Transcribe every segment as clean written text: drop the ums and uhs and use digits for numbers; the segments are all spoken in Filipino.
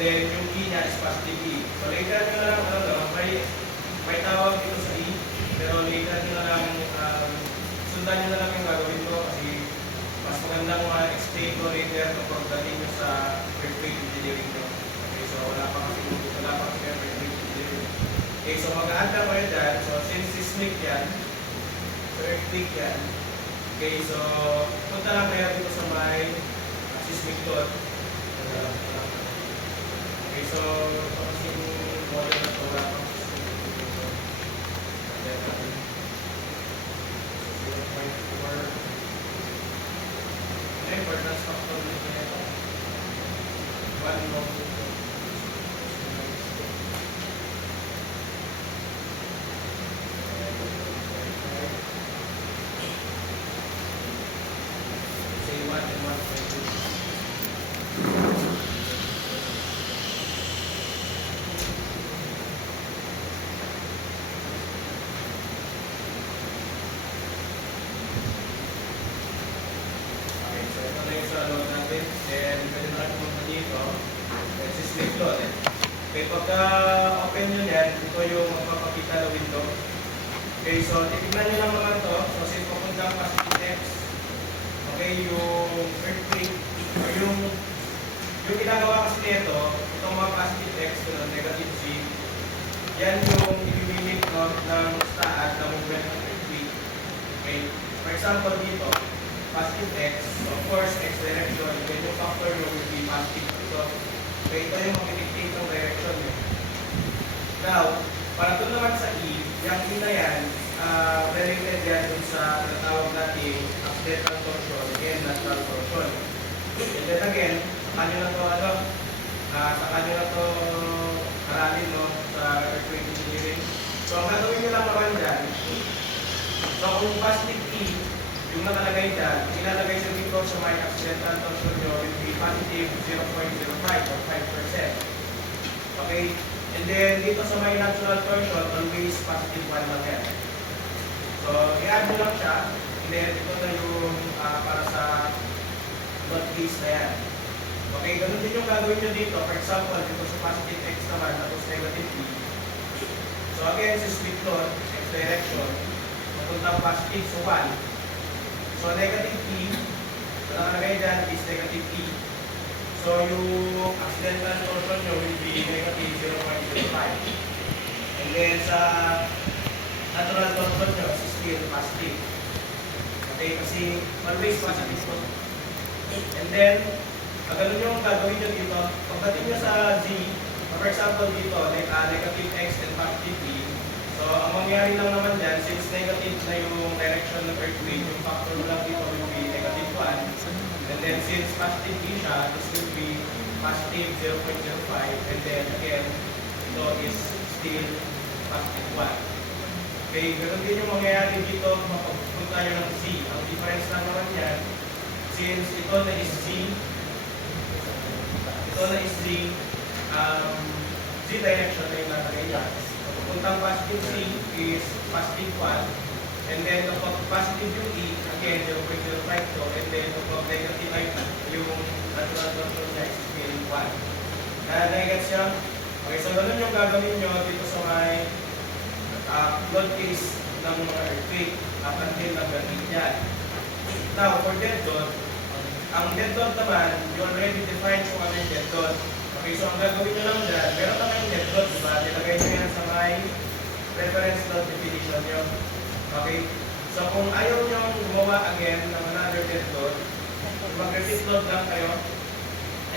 then yung E niya is positive E. So later nyo na lang, may tawag dito sa E, pero later nyo na lang, sundan nyo na lang yung gagawin ko kasi mas magandang explain ko later kapag dating nyo sa earthquake engineering nyo. Okay, so wala pa kasi earthquake engineering. Okay, so mag-add na kayo dyan. So since seismic yan, so earthquake yan. Okay, so punta lang kayo dito sa may seismic load. Okay, so ito kasi yung model na ito, wala pang seismic load. So 0.4. Okay, importance factor dito na ito. 1 log. Okay, pagka-open nyo yan, ito yung magpapakita na window. Okay, so titignan nyo lang naman ito. So since papuntang positive X, okay, yung earthquake, o yung ginagawa kasi nito, itong mga positive X, negative Z, yan yung ibibigit ng staan ng movement ng earthquake. Okay, for example dito, positive X, so of course, X direction, then yung factor nyo will be positive. So, okay, ito yung mag-dictate ng direction eh. Now, para doon naman sa E, yung E na yan, related yan dun sa natawag natin accidental torsion and natural torsion. And then again, sa kanyo na to aralin no, sa earthquake engineering. So, ang gagawin nyo lang naman dyan, so kung positive E, yung nakalagay dyan, ilalagay sa dito sa may accidental torsion nyo will be positive 0.05 or 5%. Okay? And then, dito sa may natural torsion, always positive 1 lang yan. So, i-add nyo lang siya. And then, ito na yung para sa not case na yan. Okay? Ganun din yung gagawin nyo dito. For example, dito sa positive X naman, tapos negative E. So, again, sa split load, X direction, papuntang positive, so 1. So, negative E, so nakalagay dyan is negative E. So, yung accidental torsion nyo will be negative 0.05. And then, sa natural torsion nyo, is still positive. Okay, kasi always positive po. And then, ganun yung gagawin nyo dito. Pagdating nyo sa Z, for example dito, negative X and positive E. So, ang mangyari lang naman dyan, since negative na yung direction ng earthquake, yung factor mo lang dito will be negative 1. And then, since positive E siya, this will be positive 0.05. And then, again, ito is still positive 1. Okay, ganoon din yung mangyayari dito, mapapunta nyo ng Z. Ang difference lang naman yan, since ito na is Z, Z direction na yung nakalagay niya. Puntang positive C is positive 1. And then, kapag positive yung E, again, 0.05 to. And then, kapag negative ay yung natural torsion niya is still 1. Nagigets siya? Okay, so ganun yung gagawin nyo dito sa may load case ng mga earthquake up until nag-granite yan. Now, for dead load, ang dead load naman, you already defined kung ano yung dead load. Okay, so ang gagawin nyo lang dyan, meron na kayong dead load, diba? Nilagay nyo yan sa may reference load definition nyo. Okay, so kung ayaw nyo gumawa again ng another dead load, mag-repeat load lang kayo,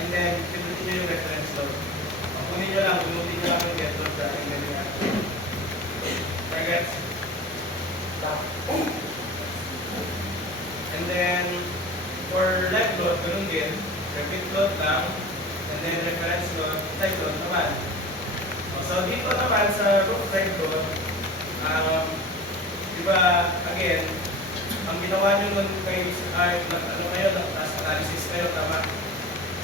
and then pinutin nyo yung reference load. Kunin nyo lang, pinutin nyo lang yung dead load dyan, and then yan. Okay, guys? And then, for live load, ganun din, repeat load lang, and then reference load, type load naman. So dito naman sa roof type load, diba, again, ang ginawa nyo nun kayo, ano kayo, task analysis kayo, tama?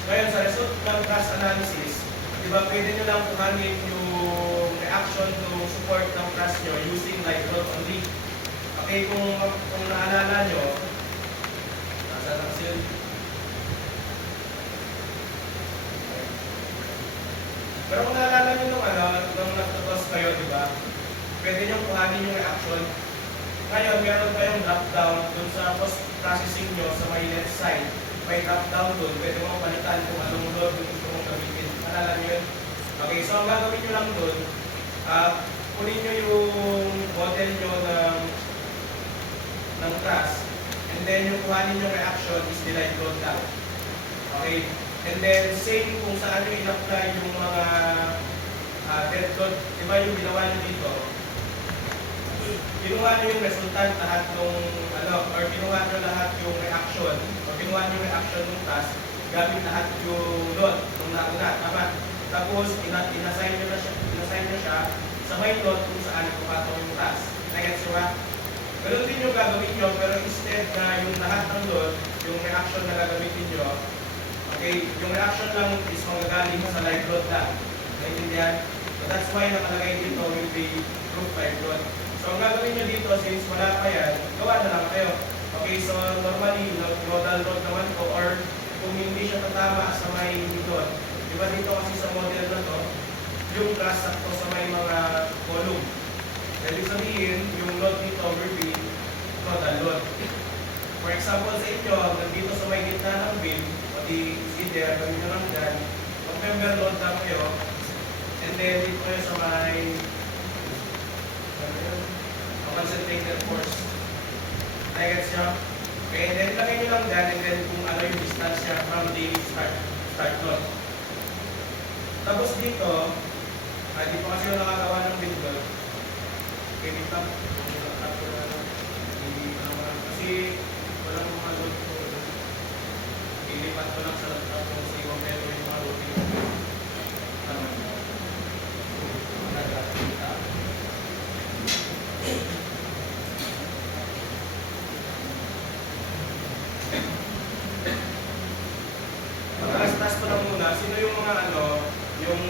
Ngayon, sa result ng task analysis, diba, pwede nyo lang kuhanin yung reaction to support ng task nyo using live load only. Okay, kung naalala nyo, nasa lang yun. Pero kung naalala nyo nung nagtutos kayo, di ba? Pwede nyo kuhanin yung reaction. Ngayon, meron kayong drop down dun sa post-processing nyo sa may left side. May drop down dun. Pwede mo palitan kung anong load yung gusto mong gamitin. Naalala nyo yun? Okay, so ang gagawin nyo lang dun, kunin nyo yung model nyo ng class. And then yung kuhanin yung reaction is delay load lang. Okay? And then same kung saan nyo in-apply yung mga dead load. Diba yung ginawa nyo dito? Kinuha nyo yung resultant lahat ng or kinuha nyo lahat yung reaction or kinuha nyo yung reaction ng task gamit lahat yung load nung nauna. Tama? Tapos inassign nyo siya sa may load kung saan ipapataw yung task. Nagets nyo ba? Ganun din yung gagawin nyo, pero instead na yung lahat ng load, yung reaction na gagamitin nyo, okay, yung reaction lang is magagaling sa live load lang. Naintindihan? So that's why nakalagay dito will be proof live load. So ang gagawin nyo dito, since wala pa yan, gawa na lang kayo. Okay, so normally, modal load naman ko, or kung hindi siya tatama sa may load, di ba dito kasi sa model na to, yung class sakto sa may mga column. Ibig sabihin, yung load dito will be modal load. For example sa inyo, nandito sa may gitna ng bin, o di either, gawin nyo lang dyan, mag-member load lang kayo, and then dito kayo sa may concentrated force. Nagets nyo? Okay, and then lagay nyo lang dyan, and then kung ano yung distance niya from the start load. Tapos dito, di pa kasi yung nakagawa ng bin load. Okay, dito. Kasi walang mga load ko. Ilipat ko lang sa laptop kung si Compero yung mga routine. Taas-taas ko lang muna. Sino yung mga yung